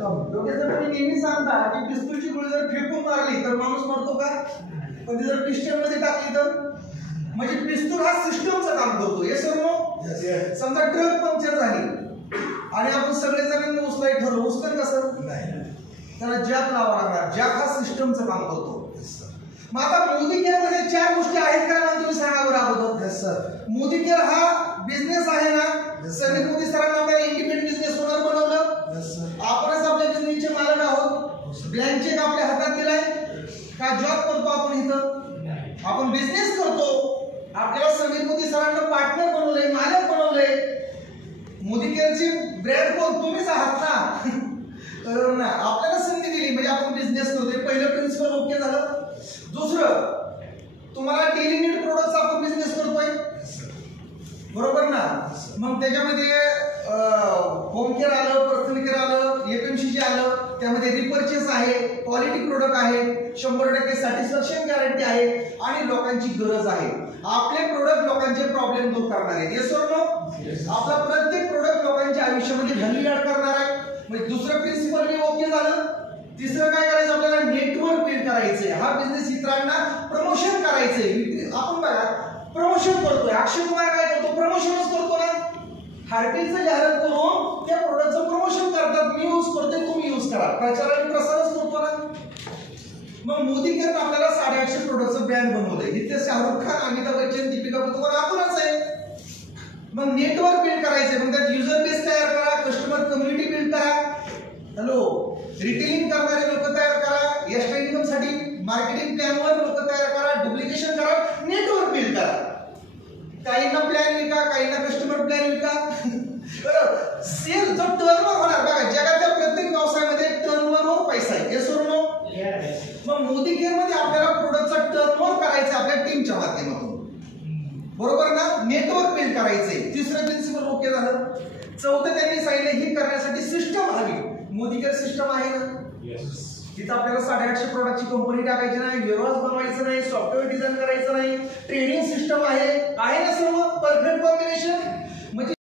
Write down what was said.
तुम्ही नेहमी सांगता की पिस्तूलची गोळी जर फेकून मारली तर माणूस मरतो का? पण ती जर पिस्टन मध्ये टाकली तर म्हणजे पिस्तूल हा सिस्टमचं काम करतो. हे सर्व समजा ट्रक पंक्चर झाली आणि आपण सगळेजण उचलाय ठरवलं, उचलन कसं नाही, त्याला जॅक लावा लागणार. जॅक हा सिस्टमचं काम करतो. मग आता मोदी केअर मध्ये 4 गोष्टी आहेत का ना, तुम्ही सांगा बरं अगोदर. सर मोदी केअर हा बिझनेस आहे ना. समीर मोदी सरांना आपल्याला इंडिपेंडंट बिझनेस ओनर बनवलं. आपणच आपल्या बिझनेसचे मालक आहोत. ब्लँक चेक आपल्या हातात दिलाय का? जॉब करतो आपण इथं, आपण बिझनेस करतो. आपल्याला समीर मोदी सरांना पार्टनर बनवलंय, मालक बनवलंय. मोदी केअरची ब्रँड कोण? तुम्हीच आहात ना. आपल्याला संधी दिली म्हणजे आपण बिझनेस करतोय. पहिलं प्रिन्सिपल ओके झालं. दुसरं, तुम्हाला डेली नीड प्रोडक्ट्स आपण बिझनेस करतोय, बरोबर ना. मग त्याच्यामध्ये होम केअर आलं, पर्सनल केअर आलं, एफएमसीजी आलं, त्यामध्ये रिपर्चेस आहे, क्वालिटी प्रोडक्ट आहे, 100% सॅटिस्फॅक्शन गॅरंटी आहे आणि लोकांची गरज आहे. आपले प्रोडक्ट लोकांचे प्रॉब्लेम दूर करणार आहेत. येस और नो? आपला प्रत्येक प्रोडक्ट लोकांच्या आयुष्यामध्ये व्हॅल्यू ऍड करणार आहे. म्हणजे दुसरं प्रिन्सिपल बी ओके झालं. तिसरं काय करायचं? आपल्याला नेटवर्क बिल्ड करायचंय. हा बिझनेस इतरांना प्रमोशन करायचंय. आपण बघा प्रमोशन करतोय. अक्षय कुमार काय करतो? प्रमोशनच करतो ना. हार्पिकचं जाहिरात करून त्या प्रोडक्टचं प्रमोशन करतात. मी यूज करतोय, तुम्ही यूज करा. प्रचार आणि प्रसारच करतो ना. मग मोदी केअर आपल्याला 850 प्रोडक्टचं ब्रँड बनवलंय. इथे शाहरुख खान, अमिताभ बच्चन, दीपिका पदुकोण आपणच आहे. मग नेटवर्क बिल्ड करायचंय. मग त्यात युजर बेस तयार करा, कस्टमर कम्युनिटी बिल्ड करा. हॅलो, रिटेलिंग करणारे लोक तयार करा. एक्स्ट्रा इन्कम साठी मार्केटिंग प्लॅनवर लोक तयार करा. डुप्लिकेशन करा, नेटवर्क बिल्ड करा. काहींना प्लॅन विका, काहींना कस्टमर प्लॅन विका. सेल जो टर्नओव्हर होणार बघा, जगातल्या प्रत्येक व्यवसायामध्ये टर्नओव्हरवर पैसा आहे. येस और नो? मग मोदी केअर मध्ये आपल्याला प्रोडक्टचा टर्नओव्हर करायचा आपल्या टीमच्या माध्यमातून, बरोबर ना. नेटवर्क बिल्ड करायचंय. तिसरं प्रिन्सिपल ओके झालं. चौथं त्यांनी सांगितलं ही करण्यासाठी सिस्टम हवी. मोदी केअर सिस्टम आहे ना. तिथं आपल्याला 850 प्रोडक्टची कंपनी टाकायची नाही, वेअरहाऊस बनवायचं नाही, सॉफ्टवेअर डिझाईन करायचं नाही, ट्रेडिंग सिस्टम आहे ना. सर्व परफेक्ट कॉम्बिनेशन. म्हणजे